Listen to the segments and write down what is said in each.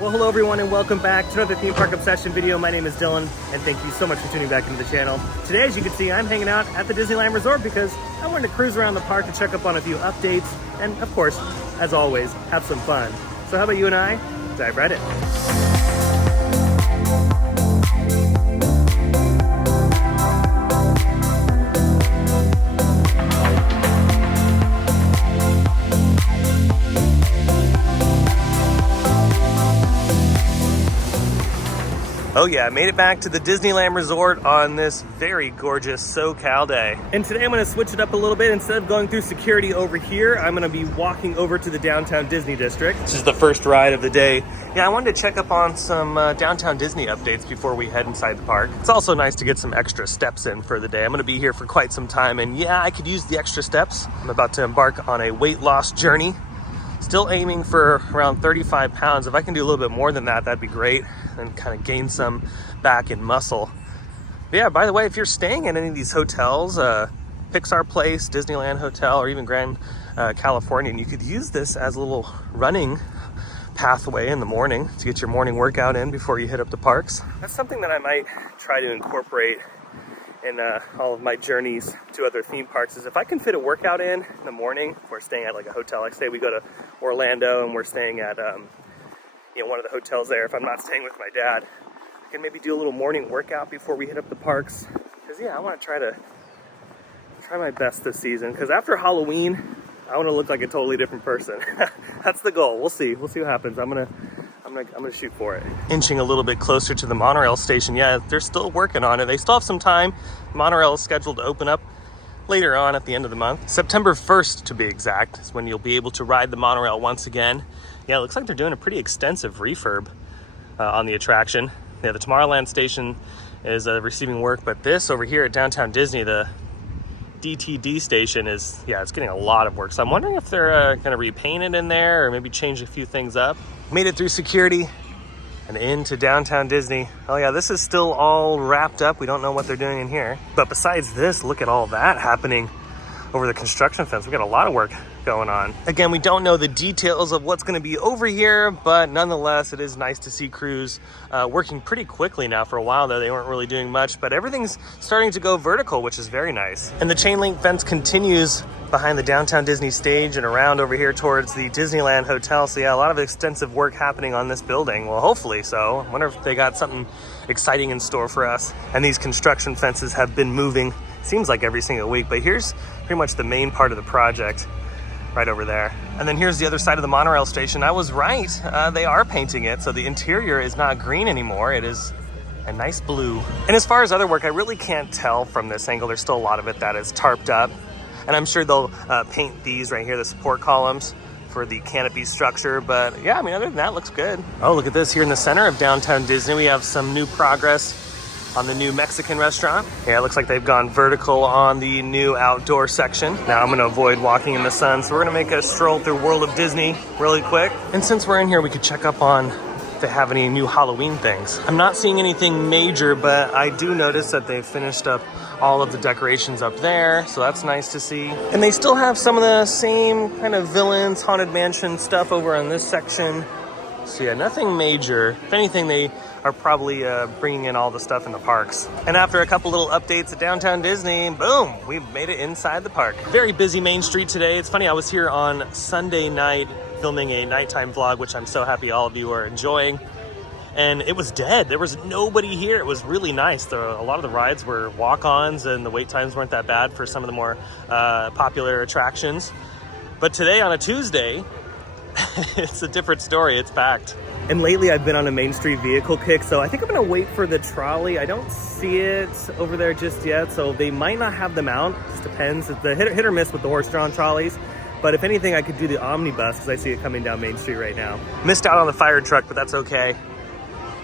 Well, hello everyone and welcome back to another Theme Park Obsession video. My name is Dylan and thank you so much for tuning back into the channel. Today, as you can see, I'm hanging out at the Disneyland Resort because I wanted to cruise around the park to check up on a few updates and, of course, as always, have some fun. So how about you and I dive right in. Oh yeah, I made it back to the Disneyland Resort on this very gorgeous SoCal day. And today I'm gonna switch it up a little bit. Instead of going through security over here, I'm gonna be walking over to the downtown Disney district. This is the first ride of the day. Yeah, I wanted to check up on some downtown Disney updates before we head inside the park. It's also nice to get some extra steps in for the day. I'm gonna be here for quite some time, and yeah, I could use the extra steps. I'm about to embark on a weight loss journey. Still aiming for around 35 pounds. If I can do a little bit more than that, that'd be great. And kind of gain some back in muscle. But yeah, by the way, if you're staying in any of these hotels, Pixar Place, Disneyland Hotel, or even Grand Californian, you could use this as a little running pathway in the morning to get your morning workout in before you hit up the parks. That's something that I might try to incorporate in all of my journeys to other theme parks, is if I can fit a workout in the morning. If we're staying at like a hotel, like say we go to Orlando and we're staying at one of the hotels there. If I'm not staying with my dad, I can maybe do a little morning workout before we hit up the parks. Because yeah, I want to try my best this season, because after Halloween I want to look like a totally different person. That's the goal. We'll see what happens. I'm gonna shoot for it. Inching a little bit closer to the monorail station. Yeah, they're still working on it. They still have some time. The monorail is scheduled to open up later on at the end of the month. September 1st, to be exact, is when you'll be able to ride the monorail once again. Yeah, it looks like they're doing a pretty extensive refurb on the attraction. Yeah, the Tomorrowland station is receiving work, but this over here at Downtown Disney, the DTD station is, yeah, it's getting a lot of work. So I'm wondering if they're gonna repaint it in there or maybe change a few things up. Made it through security and into Downtown Disney. Oh yeah, this is still all wrapped up. We don't know what they're doing in here. But besides this, look at all that happening over the construction fence. We got a lot of work going on. Again, we don't know the details of what's going to be over here, but nonetheless, it is nice to see crews working pretty quickly now. For a while though, they weren't really doing much, but everything's starting to go vertical, which is very nice. And the chain link fence continues behind the Downtown Disney stage and around over here towards the Disneyland Hotel. So yeah, a lot of extensive work happening on this building. Well, hopefully so. I wonder if they got something exciting in store for us. And these construction fences have been moving, seems like every single week, but here's pretty much the main part of the project right over there. And then here's the other side of the monorail station. I was right, they are painting it, so the interior is not green anymore. It is a nice blue. And as far as other work, I really can't tell from this angle. There's still a lot of it that is tarped up. And I'm sure they'll paint these right here, the support columns for the canopy structure. But yeah, I mean, other than that, looks good. Oh, look at this. Here in the center of Downtown Disney, we have some new progress on the new Mexican restaurant. Yeah, it looks like they've gone vertical on the new outdoor section. Now I'm gonna avoid walking in the sun, so we're gonna make a stroll through World of Disney really quick. And since we're in here, we could check up on if they have any new Halloween things. I'm not seeing anything major, but I do notice that they've finished up all of the decorations up there, so that's nice to see. And they still have some of the same kind of villains, Haunted Mansion stuff over on this section. So yeah, nothing major. If anything, they are probably bringing in all the stuff in the parks. And after a couple little updates at Downtown Disney, boom, we've made it inside the park. Very busy Main Street today. It's funny, I was here on Sunday night filming a nighttime vlog, which I'm so happy all of you are enjoying. And it was dead. There was nobody here. It was really nice. A lot of the rides were walk-ons and the wait times weren't that bad for some of the more popular attractions. But today on a Tuesday, it's a different story. It's packed. And lately I've been on a Main Street vehicle kick, so I think I'm gonna wait for the trolley. I don't see it over there just yet, so they might not have them out. Just depends. It's the hit or miss with the horse-drawn trolleys. But if anything, I could do the omnibus because I see it coming down Main Street right now. Missed out on the fire truck, but that's okay.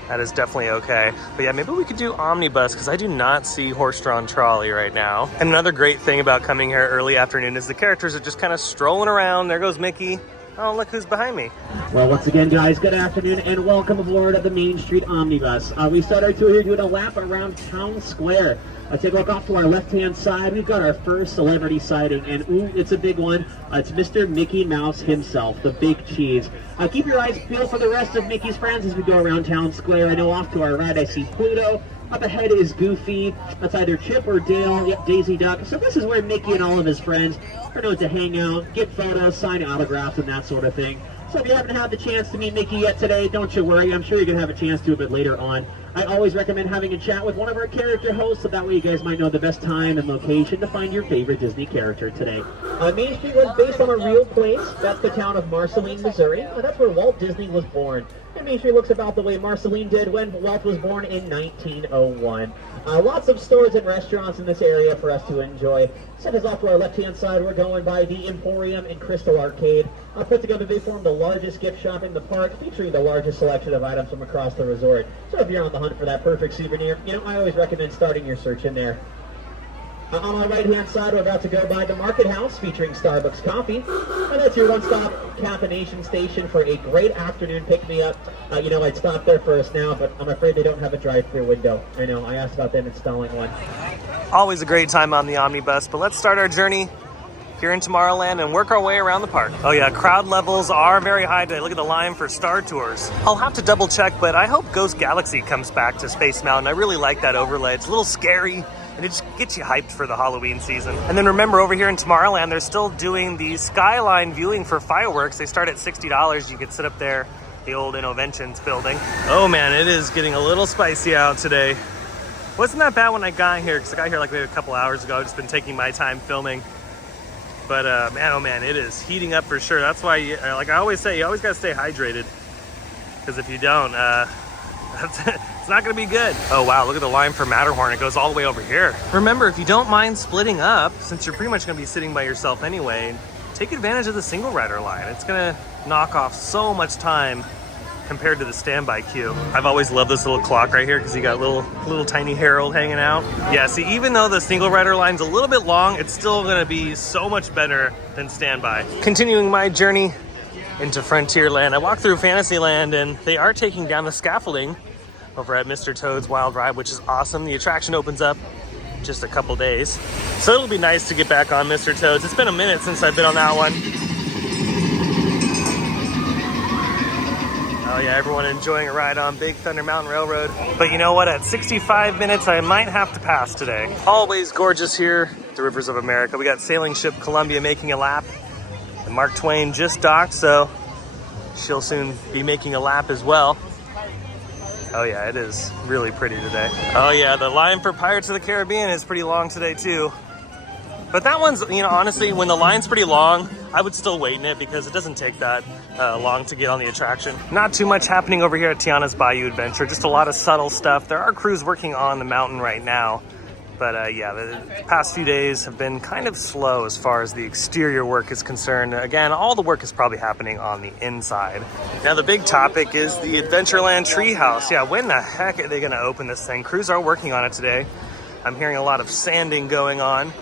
That is definitely okay. But yeah, maybe we could do omnibus because I do not see horse-drawn trolley right now. And another great thing about coming here early afternoon is the characters are just kind of strolling around. There goes Mickey. Oh, look who's behind me. Well, once again, guys, good afternoon and welcome aboard the Main Street Omnibus. We start our tour here doing a lap around Town Square. Take a look off to our left-hand side. We've got our first celebrity sighting, and ooh, it's a big one. It's Mr. Mickey Mouse himself, the Big Cheese. Keep your eyes peeled for the rest of Mickey's friends as we go around Town Square. I know off to our right I see Pluto. Up ahead is Goofy. That's either Chip or Dale. Yep, Daisy Duck. So this is where Mickey and all of his friends are known to hang out, get photos, sign autographs, and that sort of thing. So if you haven't had the chance to meet Mickey yet today, don't you worry. I'm sure you're going to have a chance to a bit later on. I always recommend having a chat with one of our character hosts, so that way you guys might know the best time and location to find your favorite Disney character today. Main Street was based on a real place. That's the town of Marceline, Missouri. That's where Walt Disney was born. And Main Street looks about the way Marceline did when Walt was born in 1901. Lots of stores and restaurants in this area for us to enjoy. Set us off to our left-hand side, we're going by the Emporium and Crystal Arcade. Put together, they form the largest gift shop in the park, featuring the largest selection of items from across the resort. So if you're on the hunt for that perfect souvenir, you know, I always recommend starting your search in there. On our right-hand side, we're about to go by the Market House, featuring Starbucks coffee. And that's your one-stop caffeination station for a great afternoon pick-me-up. You know, I'd stop there first now, but I'm afraid they don't have a drive-through window. I know, I asked about them installing one. Always a great time on the Omnibus, but let's start our journey here in Tomorrowland and work our way around the park. Oh yeah, crowd levels are very high today. Look at the line for Star Tours. I'll have to double check, but I hope Ghost Galaxy comes back to Space Mountain. I really like that overlay. It's a little scary, and it just gets you hyped for the Halloween season. And then remember, over here in Tomorrowland, they're still doing the skyline viewing for fireworks. They start at $60. You could sit up there, the old Innoventions building. Oh man, it is getting a little spicy out today. Wasn't that bad when I got here, because I got here like maybe a couple hours ago. I've just been taking my time filming. But man, oh man, it is heating up for sure. That's why, like I always say, you always gotta stay hydrated. Because if you don't, it's not gonna be good. Oh wow, look at the line for Matterhorn. It goes all the way over here. Remember, if you don't mind splitting up, since you're pretty much gonna be sitting by yourself anyway, take advantage of the single rider line. It's gonna knock off so much time compared to the standby queue. I've always loved this little clock right here because you got little tiny Herald hanging out. Yeah, see, even though the single rider line's a little bit long, it's still gonna be so much better than standby. Continuing my journey into Frontierland, I walked through Fantasyland and they are taking down the scaffolding over at Mr. Toad's Wild Ride, which is awesome. The attraction opens up just a couple days. So it'll be nice to get back on Mr. Toad's. It's been a minute since I've been on that one. Oh yeah, everyone enjoying a ride on Big Thunder Mountain Railroad. But you know what, at 65 minutes, I might have to pass today. Always gorgeous here, the Rivers of America. We got sailing ship Columbia making a lap. And Mark Twain just docked, so she'll soon be making a lap as well. Oh yeah, it is really pretty today. Oh yeah, the line for Pirates of the Caribbean is pretty long today too. But that one's, you know, honestly, when the line's pretty long, I would still wait in it because it doesn't take that long to get on the attraction. Not too much happening over here at Tiana's Bayou Adventure, just a lot of subtle stuff. There are crews working on the mountain right now. But yeah, the past few days have been kind of slow as far as the exterior work is concerned. Again, all the work is probably happening on the inside. Now the big topic is the Adventureland Treehouse. Yeah, when the heck are they gonna open this thing? Crews are working on it today. I'm hearing a lot of sanding going on.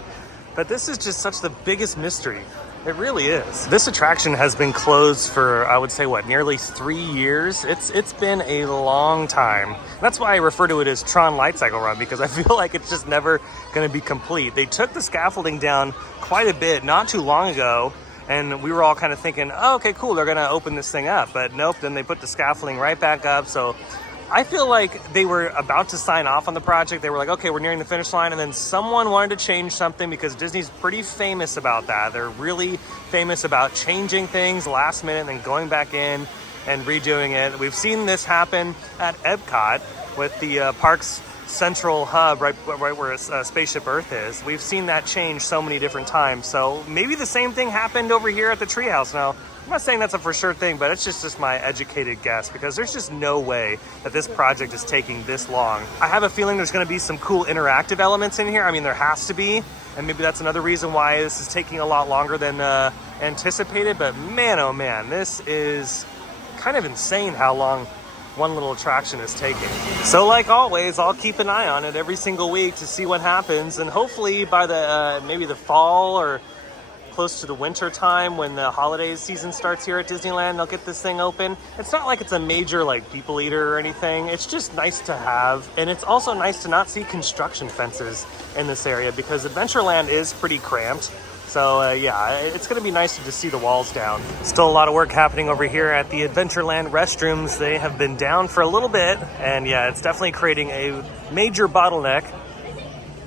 But this is just such the biggest mystery. It really is. This attraction has been closed for, I would say, what, nearly 3 years? It's been a long time. That's why I refer to it as Tron Light Cycle Run, because I feel like it's just never gonna be complete. They took the scaffolding down quite a bit not too long ago, and we were all kind of thinking, oh, okay, cool, they're gonna open this thing up. But nope, then they put the scaffolding right back up. So I feel like they were about to sign off on the project. They were like, okay, we're nearing the finish line. And then someone wanted to change something because Disney's pretty famous about that. They're really famous about changing things last minute and then going back in and redoing it. We've seen this happen at Epcot with the park's central hub, right where Spaceship Earth is. We've seen that change so many different times. So maybe the same thing happened over here at the Treehouse. Now, I'm not saying that's a for sure thing, but it's just my educated guess because there's just no way that this project is taking this long. I have a feeling there's going to be some cool interactive elements in here. I mean, there has to be, and maybe that's another reason why this is taking a lot longer than anticipated. But man, oh man, this is kind of insane how long one little attraction is taking. So like always, I'll keep an eye on it every single week to see what happens, and hopefully by the maybe the fall or close to the winter time when the holidays season starts here at Disneyland, they'll get this thing open. It's not like it's a major like people eater or anything. It's just nice to have. And it's also nice to not see construction fences in this area because Adventureland is pretty cramped. So yeah, it's gonna be nice to just see the walls down. Still a lot of work happening over here at the Adventureland restrooms. They have been down for a little bit, and yeah, it's definitely creating a major bottleneck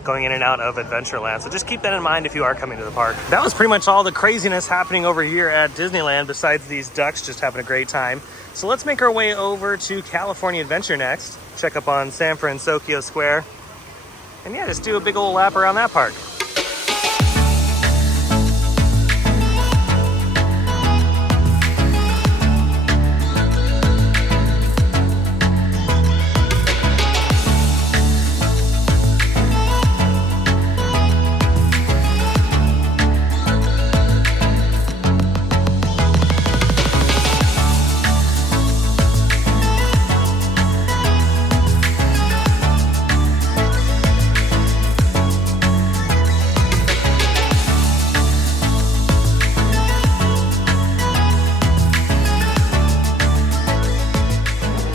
going in and out of Adventureland. So just keep that in mind if you are coming to the park. That was pretty much all the craziness happening over here at Disneyland besides these ducks just having a great time. So let's make our way over to California Adventure next. Check up on San Fransokyo Square. And yeah, just do a big old lap around that park.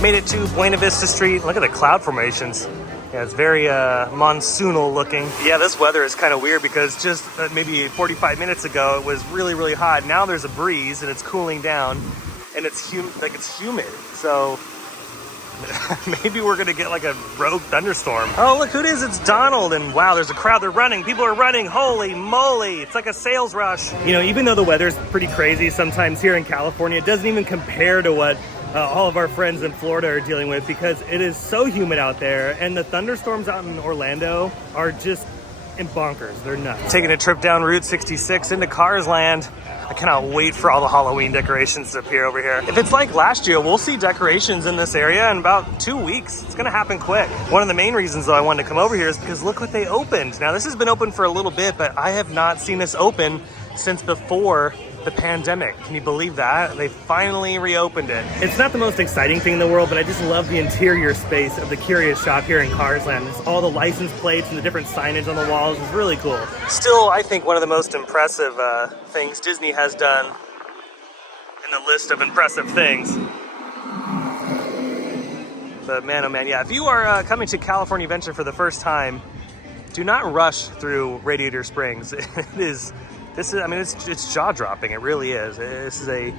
Made it to Buena Vista Street. Look at the cloud formations. Yeah, it's very monsoonal looking. Yeah, this weather is kind of weird because just maybe 45 minutes ago it was really, really hot. Now there's a breeze and it's cooling down, and it's humid. So maybe we're gonna get like a rogue thunderstorm. Oh, look who it is! It's Donald, and wow, there's a crowd. They're running. People are running. Holy moly! It's like a sales rush. You know, even though the weather's pretty crazy sometimes here in California, it doesn't even compare to what all of our friends in Florida are dealing with because it is so humid out there, and the thunderstorms out in Orlando are just bonkers. They're nuts. Taking a trip down Route 66 into Cars Land. I cannot wait for all the Halloween decorations to appear over here. If it's like last year, we'll see decorations in this area in about 2 weeks. It's gonna happen quick. One of the main reasons though I wanted to come over here is because look what they opened. Now this has been open for a little bit, but I have not seen this open since before the pandemic. Can you believe that? They finally reopened it. It's not the most exciting thing in the world, but I just love the interior space of the Curious Shop here in Cars Land. It's all the license plates and the different signage on the walls is really cool. Still, I think one of the most impressive things Disney has done in the list of impressive things. But man, oh man, yeah, if you are coming to California Adventure for the first time, do not rush through Radiator Springs. It's jaw-dropping. It really is. This is a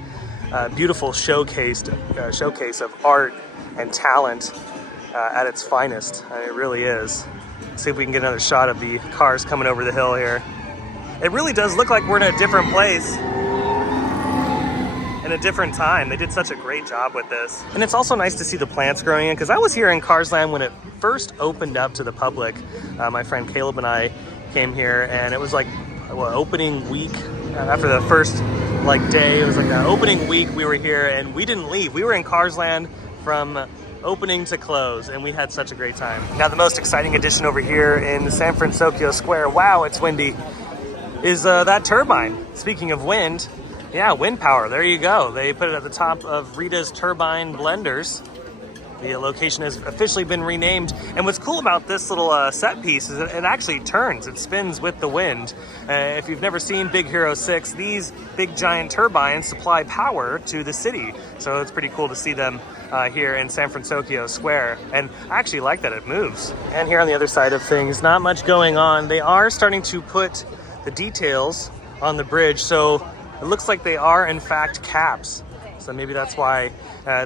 beautiful showcase of art and talent at its finest. It really is. Let's see if we can get another shot of the cars coming over the hill here. It really does look like we're in a different place, in a different time. They did such a great job with this. And it's also nice to see the plants growing in, because I was here in Cars Land when it first opened up to the public. My friend Caleb and I came here, and it was like opening week. After the first day, it was like the opening week we were here, and we didn't leave. We were in Cars Land from opening to close, and we had such a great time. Now the most exciting addition over here in San Fransokyo Square, wow, it's windy, is that turbine. Speaking of wind, yeah, wind power, there you go. They put it at the top of Rita's Turbine Blenders. The location has officially been renamed. And what's cool about this little set piece is that it actually turns. It spins with the wind. If you've never seen Big Hero 6, these big giant turbines supply power to the city. So it's pretty cool to see them here in San Fransokyo Square. And I actually like that it moves. And here on the other side of things, not much going on. They are starting to put the details on the bridge. So it looks like they are in fact caps. So maybe that's why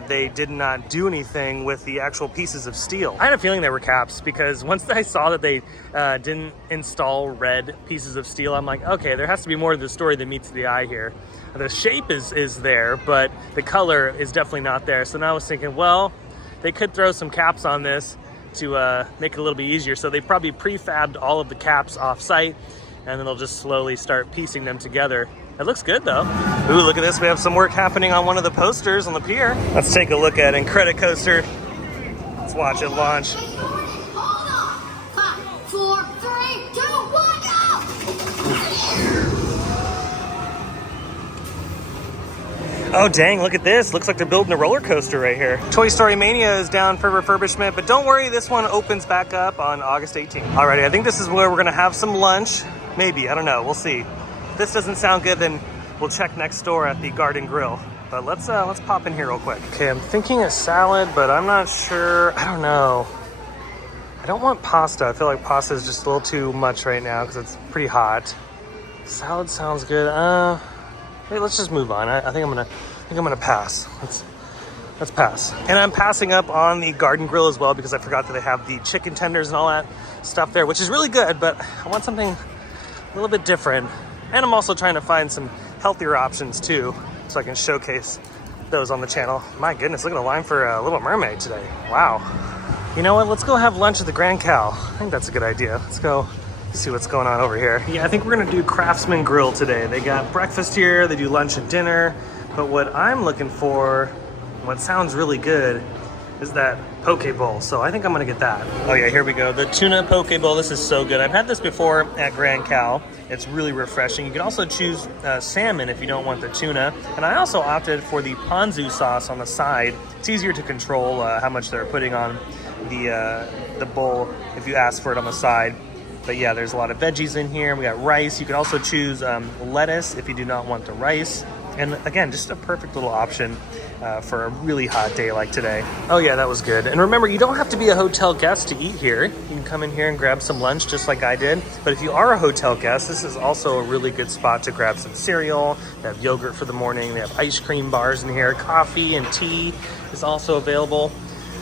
they did not do anything with the actual pieces of steel. I had a feeling they were caps because once I saw that they didn't install red pieces of steel, I'm like, okay, there has to be more to the story than meets the eye here. The shape is there, but the color is definitely not there. So now I was thinking, well, they could throw some caps on this to make it a little bit easier. So they probably prefabbed all of the caps off site, and then they'll just slowly start piecing them together. It looks good though. Ooh, look at this. We have some work happening on one of the posters on the pier. Let's take a look at Incredicoaster. Let's watch it launch. Hold on. 5, 4, 3, 2, 1, go! Oh dang, look at this. Looks like they're building a roller coaster right here. Toy Story Mania is down for refurbishment, but don't worry, this one opens back up on August 18th. Alrighty, I think this is where we're gonna have some lunch. Maybe, I don't know, we'll see. If this doesn't sound good, then we'll check next door at the Garden Grill. But let's pop in here real quick. Okay, I'm thinking a salad, but I'm not sure. I don't know. I don't want pasta. I feel like pasta is just a little too much right now because it's pretty hot. Salad sounds good. Wait, let's just move on. I think I'm gonna pass. Let's pass. And I'm passing up on the Garden Grill as well because I forgot that they have the chicken tenders and all that stuff there, which is really good, but I want something a little bit different. And I'm also trying to find some healthier options too, so I can showcase those on the channel. My goodness, look at the line for Little Mermaid today. Wow. You know what? Let's go have lunch at the Grand Cal. I think that's a good idea. Let's go see what's going on over here. Yeah, I think we're gonna do Craftsman Grill today. They got breakfast here, they do lunch and dinner, but what I'm looking for, what sounds really good, is that poke bowl. So I think I'm gonna get that. Oh yeah, here we go. The tuna poke bowl. This is so good. I've had this before at Grand Cal. It's really refreshing. You can also choose salmon if you don't want the tuna. And I also opted for the ponzu sauce on the side. It's easier to control how much they're putting on the bowl if you ask for it on the side. But yeah, there's a lot of veggies in here. We got rice. You can also choose lettuce if you do not want the rice. And again, just a perfect little option for a really hot day like today. Oh yeah, that was good. And remember, you don't have to be a hotel guest to eat here. You can come in here and grab some lunch just like I did. But if you are a hotel guest, this is also a really good spot to grab some cereal. They have yogurt for the morning. They have ice cream bars in here. Coffee and tea is also available.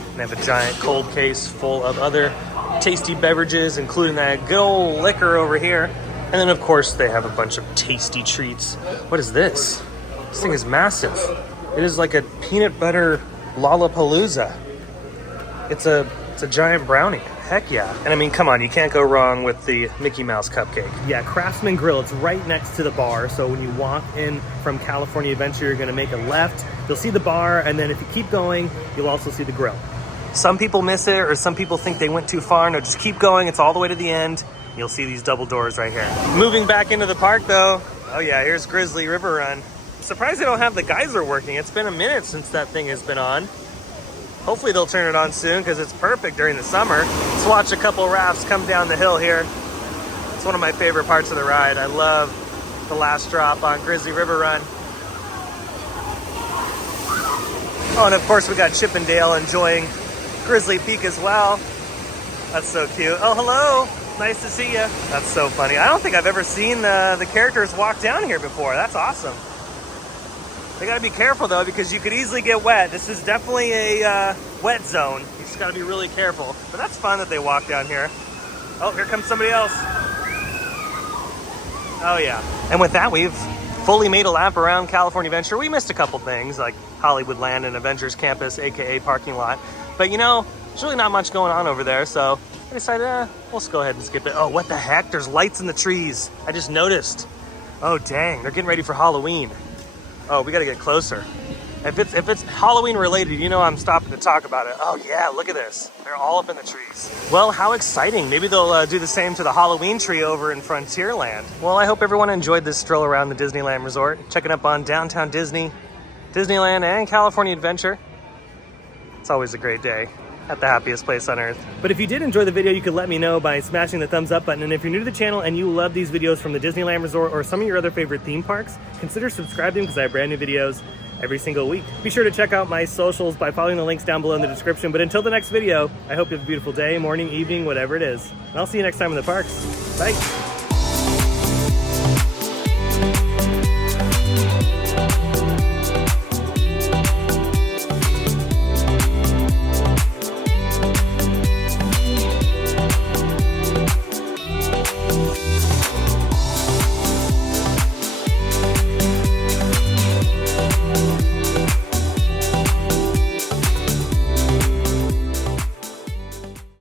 And they have a giant cold case full of other tasty beverages, including that good old liquor over here. And then of course they have a bunch of tasty treats. What is this? This thing is massive. It is like a peanut butter Lollapalooza. It's a giant brownie. Heck yeah. And I mean, come on, you can't go wrong with the Mickey Mouse cupcake. Yeah, Craftsman Grill, it's right next to the bar. So when you walk in from California Adventure, you're gonna make a left. You'll see the bar, and then if you keep going, you'll also see the grill. Some people miss it, or some people think they went too far. No, just keep going. It's all the way to the end. You'll see these double doors right here. Moving back into the park though. Oh yeah, here's Grizzly River Run. I'm surprised they don't have the geyser working. It's been a minute since that thing has been on. Hopefully they'll turn it on soon because it's perfect during the summer. Let's watch a couple rafts come down the hill here. It's one of my favorite parts of the ride. I love the last drop on Grizzly River Run. Oh, and of course we got Chip and Dale enjoying Grizzly Peak as well. That's so cute. Oh, hello. Nice to see you. That's so funny. I don't think I've ever seen the characters walk down here before. That's awesome. They gotta be careful though, because you could easily get wet. This is definitely a wet zone. You just gotta be really careful. But that's fun that they walk down here. Oh, here comes somebody else. Oh yeah. And with that, we've fully made a lap around California Adventure. We missed a couple things like Hollywoodland and Adventures Campus, AKA parking lot. But you know, there's really not much going on over there, so I decided, we'll just go ahead and skip it. Oh, what the heck? There's lights in the trees. I just noticed. Oh dang, they're getting ready for Halloween. Oh, we gotta get closer. If it's Halloween related, you know I'm stopping to talk about it. Oh yeah, look at this. They're all up in the trees. Well, how exciting. Maybe they'll do the same to the Halloween tree over in Frontierland. Well, I hope everyone enjoyed this stroll around the Disneyland Resort, checking up on downtown Disney, Disneyland, and California Adventure. It's always a great day at the happiest place on earth. But if you did enjoy the video, you could let me know by smashing the thumbs up button. And if you're new to the channel and you love these videos from the Disneyland Resort or some of your other favorite theme parks, consider subscribing because I have brand new videos every single week. Be sure to check out my socials by following the links down below in the description. But until the next video, I hope you have a beautiful day, morning, evening, whatever it is. And I'll see you next time in the parks. Bye.